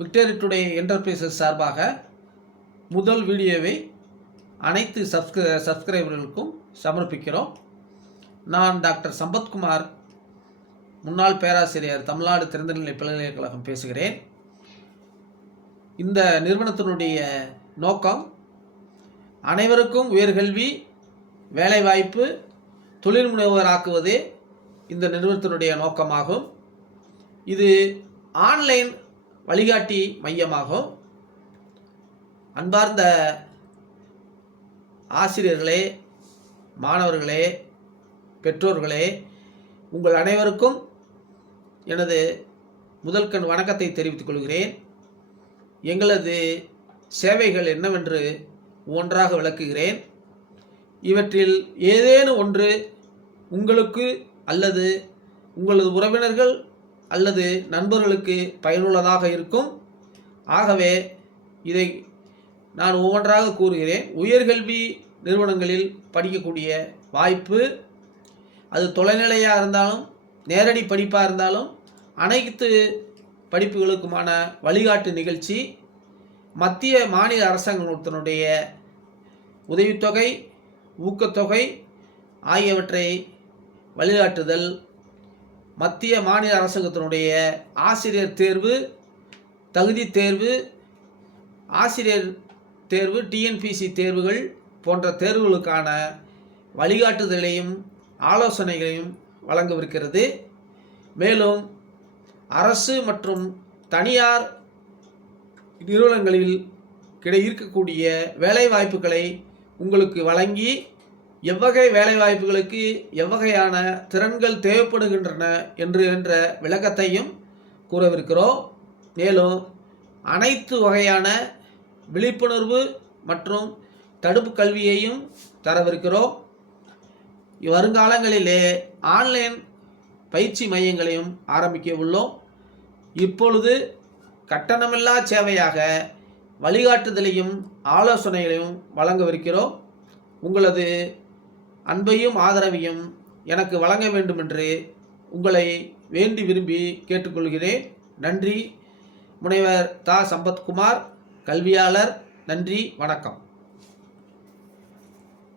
Victory today enterprises சார்பாக முதல் வீடியோவை அனைத்து சப்ஸ்கிரைபர்களுக்கும் சமர்ப்பிக்கிறோம். நான் டாக்டர் சம்பத்குமார், முன்னாள் பேராசிரியர், தமிழ்நாடு திறந்தநிலை பல்கலைக்கழகம் பேசுகிறேன். இந்த நிறுவனத்தினுடைய நோக்கம் அனைவருக்கும் உயர்கல்வி, வேலைவாய்ப்பு, தொழில் முனைவோர் ஆக்குவதே இந்த நிறுவனத்தினுடைய நோக்கமாகும். இது ஆன்லைன் வழிகாட்டி மையமாகும். அன்பார்ந்த ஆசிரியர்களே, மாணவர்களே, பெற்றோர்களே, உங்கள் அனைவருக்கும் எனது முதல்கண் வணக்கத்தை தெரிவித்துக் கொள்கிறேன். எங்களது சேவைகள் என்னவென்று ஒன்றாக விளக்குகிறேன். இவற்றில் ஏதேனும் ஒன்று உங்களுக்கு அல்லது உங்களது உறவினர்கள் அல்லது நண்பர்களுக்கு பயனுள்ளதாக இருக்கும். ஆகவே இதை நான் ஒவ்வொன்றாக கூறுகிறேன். உயர்கல்வி நிறுவனங்களில் படிக்கக்கூடிய வாய்ப்பு, அது தொலைநிலையாக இருந்தாலும் நேரடி படிப்பாக இருந்தாலும் அனைத்து படிப்புகளுக்குமான வழிகாட்டு நிகழ்ச்சி, மத்திய மாநில அரசாங்கத்தினுடைய உதவித்தொகை, ஊக்கத்தொகை ஆகியவற்றை வழிகாட்டுதல், மத்திய மாநில அரசாங்கத்தினுடைய ஆசிரியர் தேர்வு, தகுதி தேர்வு, ஆசிரியர் தேர்வு, டிஎன்பிசி தேர்வுகள் போன்ற தேர்வுகளுக்கான வழிகாட்டுதலையும் ஆலோசனைகளையும் வழங்கவிருக்கிறது. மேலும் அரசு மற்றும் தனியார் நிறுவனங்களில் இருக்கக்கூடிய வேலைவாய்ப்புகளை உங்களுக்கு வழங்கி எவ்வகை வேலைவாய்ப்புகளுக்கு எவ்வகையான திறன்கள் தேவைப்படுகின்றன என்ற விளக்கத்தையும் கூறவிருக்கிறோம். மேலும் அனைத்து வகையான விழிப்புணர்வு மற்றும் தடுப்பு கல்வியையும் தரவிருக்கிறோம். வருங்காலங்களிலே ஆன்லைன் பயிற்சி மையங்களையும் ஆரம்பிக்க உள்ளோம். இப்பொழுது கட்டணமில்லா சேவையாக வழிகாட்டுதலையும் ஆலோசனைகளையும் வழங்கவிருக்கிறோம். உங்களது அன்பையும் ஆதரவையும் எனக்கு வழங்க வேண்டும் என்று உங்களை வேண்டி விரும்பி கேட்டுக்கொள்கிறேன். நன்றி. முனைவர் தா. சம்பத்குமார், கல்வியாளர். நன்றி, வணக்கம்.